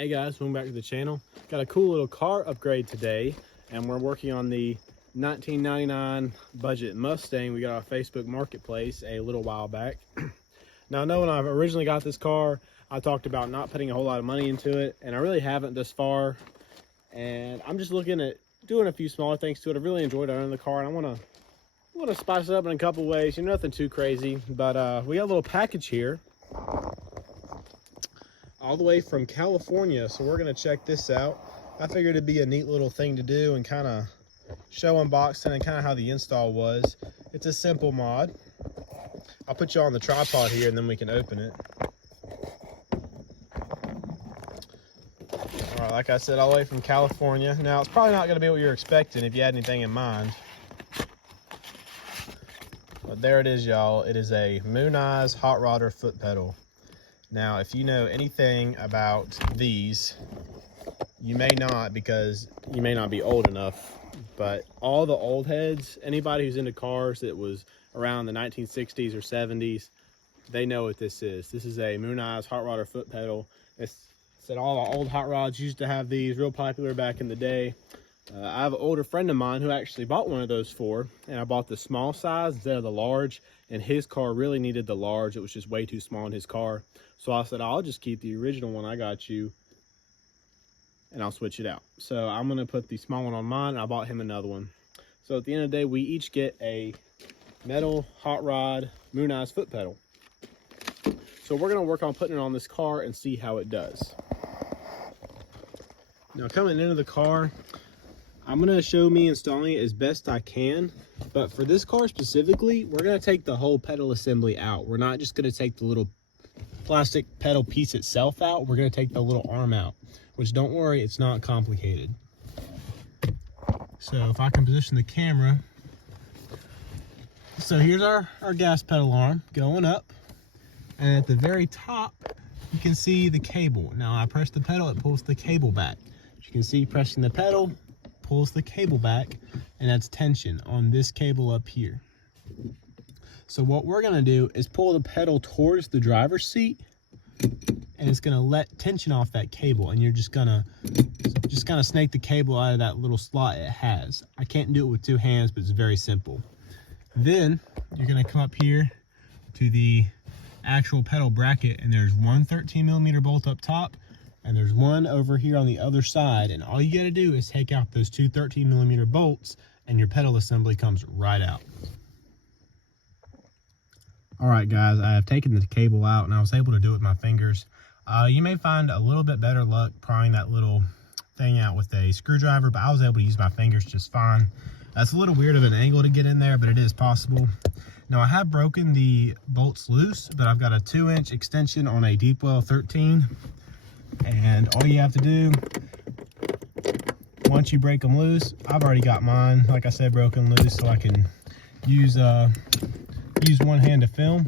Hey guys, welcome back to the channel. Got a cool little car upgrade today, and we're working on the 1999 budget Mustang we got off Facebook Marketplace a little while back. Now, I know when I originally got this car, I talked about not putting a whole lot of money into it, and I really haven't thus far. And I'm just looking at doing a few smaller things to it. I really enjoyed owning the car, and I want to spice it up in a couple ways. You know, nothing too crazy, but we got a little package here all the way from California, so we're going to check this out. I figured it'd be a neat little thing to do and kind of show unboxing and kind of how the install was. It's a simple mod. I'll put you on the tripod here and then we can open it. All right, like I said, all the way from California. Now, it's probably not going to be what you're expecting if you had anything in mind. But there it is, y'all. It is a Mooneyes hot rodder foot pedal. Now, if you know anything about these, you may not, because you may not be old enough, but all the old heads, anybody who's into cars that was around the 1960s or 70s, they know what this is. This is a Mooneyes hot rodder foot pedal. It's said all the old hot rods used to have these, real popular back in the day. I have an older friend of mine who actually bought one of those and I bought the small size instead of the large, and his car really needed the large. It was just way too small in his car. So I said, I'll just keep the original one I got you and I'll switch it out. So I'm going to put the small one on mine, and I bought him another one. So at the end of the day, we each get a metal hot rod Mooneyes foot pedal. So we're going to work on putting it on this car and see how it does. Now, coming into the car, I'm going to show me installing it as best I can, but for this car specifically, we're going to take the whole pedal assembly out. We're not just going to take the little plastic pedal piece itself out. We're going to take the little arm out, which, don't worry, it's not complicated. So if I can position the camera. So here's our gas pedal arm going up, and at the very top, you can see the cable. Now I press the pedal, it pulls the cable back. As you can see, pressing the pedal pulls the cable back, and that's tension on this cable up here. So what we're going to do is pull the pedal towards the driver's seat, and it's going to let tension off that cable, and you're just going to snake the cable out of that little slot it has. I can't do it with two hands, but it's very simple. Then you're going to come up here to the actual pedal bracket, and there's one 13mm bolt up top, and there's one over here on the other side, and all you got to do is take out those two 13mm bolts, and your pedal assembly comes right out. All right, guys, I have taken the cable out, and I was able to do it with my fingers. You may find a little bit better luck prying that little thing out with a screwdriver, but I was able to use my fingers just fine. That's a little weird of an angle to get in there, but it is possible. Now, I have broken the bolts loose, but I've got a 2-inch extension on a deep well 13, and all you have to do, once you break them loose, I've already got mine, like I said, broken loose, so I can use one hand to film.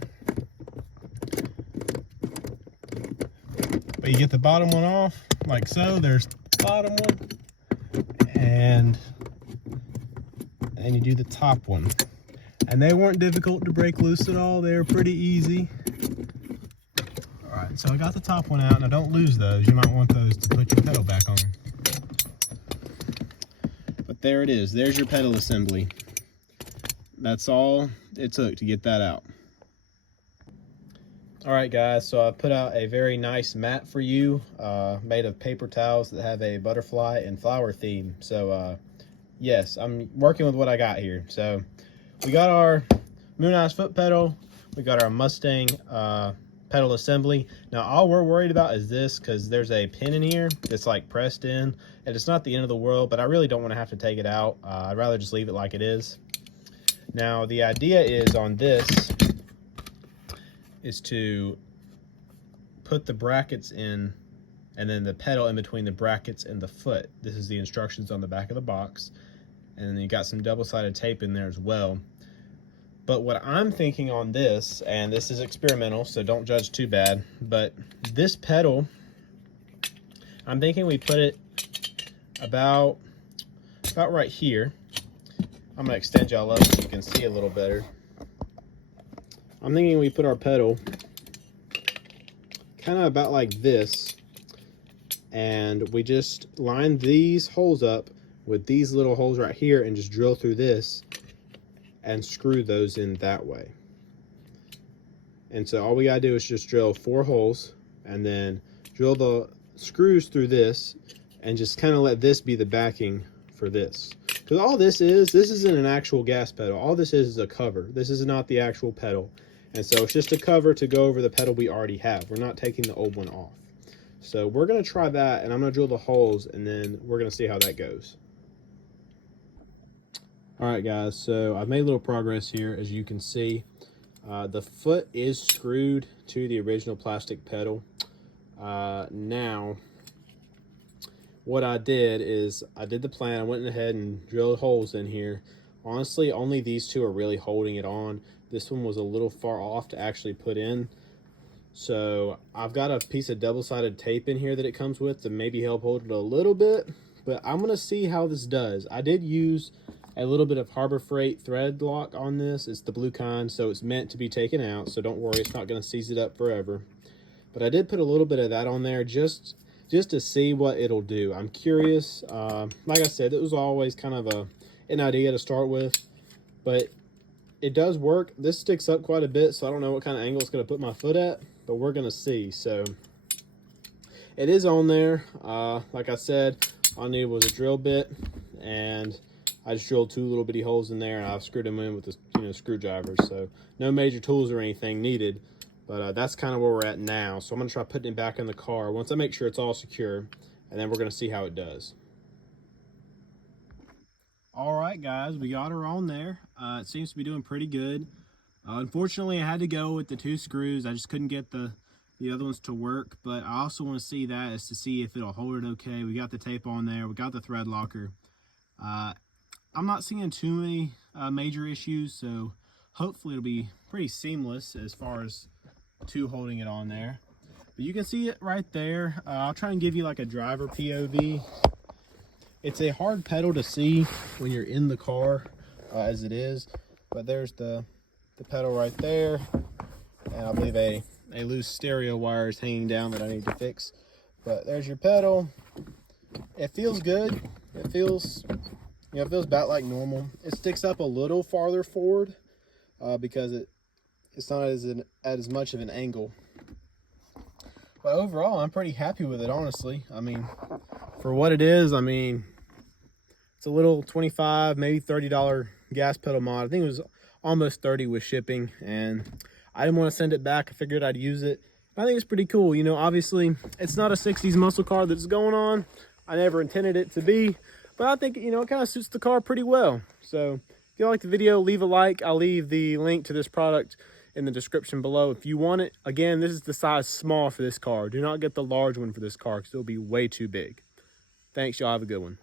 But you get the bottom one off, like so. There's the bottom one, and you do the top one. And they weren't difficult to break loose at all. They were pretty easy. All right, so I got the top one out. Now, don't lose those. You might want those to put your pedal back on. But there it is. There's your pedal assembly. That's all it took to get that out. All right, guys, so I put out a very nice mat for you, made of paper towels that have a butterfly and flower theme. So yes, I'm working with what I got here. So we got our Mooneyes foot pedal, we got our Mustang pedal assembly. Now, all we're worried about is this, because there's a pin in here that's like pressed in, and it's not the end of the world, but I really don't want to have to take it out. I'd rather just leave it like it is. Now, the idea is on this is to put the brackets in, and then the pedal in between the brackets and the foot. This is the instructions on the back of the box, and then you got some double-sided tape in there as well. But what I'm thinking on this, and this is experimental, so don't judge too bad, but this pedal, I'm thinking we put it about right here. I'm gonna extend y'all up so you can see a little better. I'm thinking we put our pedal kind of about like this, and we just line these holes up with these little holes right here and just drill through this and screw those in that way. And so all we gotta do is just drill 4 holes and then drill the screws through this and just kind of let this be the backing for this. Because all this isn't an actual gas pedal. All this is a cover. This is not the actual pedal. And so it's just a cover to go over the pedal we already have. We're not taking the old one off. So we're gonna try that, and I'm gonna drill the holes, and then we're gonna see how that goes. All right, guys, so I've made a little progress here. As you can see, the foot is screwed to the original plastic pedal. Now, what I did is I did the plan. I went ahead and drilled holes in here. Honestly, only these two are really holding it on. This one was a little far off to actually put in. So I've got a piece of double-sided tape in here that it comes with to maybe help hold it a little bit. But I'm going to see how this does. I did use a little bit of Harbor Freight thread lock on this. It's the blue kind, so it's meant to be taken out. So don't worry, it's not going to seize it up forever. But I did put a little bit of that on there just to see what it'll do. I'm curious. Like I said, it was always kind of an idea to start with, but it does work. This sticks up quite a bit, so I don't know what kind of angle it's going to put my foot at, but we're going to see. So it is on there. Like I said, all I needed was a drill bit, and I just drilled 2 little bitty holes in there, and I've screwed them in with the screwdriver. So no major tools or anything needed, but that's kind of where we're at now. So I'm going to try putting it back in the car once I make sure it's all secure, and then we're going to see how it does. All right, guys, we got her on there. It seems to be doing pretty good. Unfortunately, I had to go with the 2 screws. I just couldn't get the other ones to work, but I also want to see that as to see if it'll hold it okay. We got the tape on there. We got the thread locker. I'm not seeing too many major issues, so hopefully it'll be pretty seamless as far as 2 holding it on there. But you can see it right there. I'll try and give you like a driver POV. It's a hard pedal to see when you're in the car as it is, but there's the pedal right there, and I believe a loose stereo wire is hanging down that I need to fix. But there's your pedal. It feels good. It feels about like normal. It sticks up a little farther forward because it's not at as much of an angle. But overall, I'm pretty happy with it, honestly. I mean, for what it is, I mean, it's a little $25, maybe $30 gas pedal mod. I think it was almost 30 with shipping, and I didn't want to send it back. I figured I'd use it. I think it's pretty cool. You know, obviously, it's not a 60s muscle car that's going on. I never intended it to be, but I think, you know, it kind of suits the car pretty well. So if you like the video, leave a like. I'll leave the link to this product in the description below if you want it. Again, this is the size small for this car. Do not get the large one for this car because it'll be way too big. Thanks, y'all. Have a good one.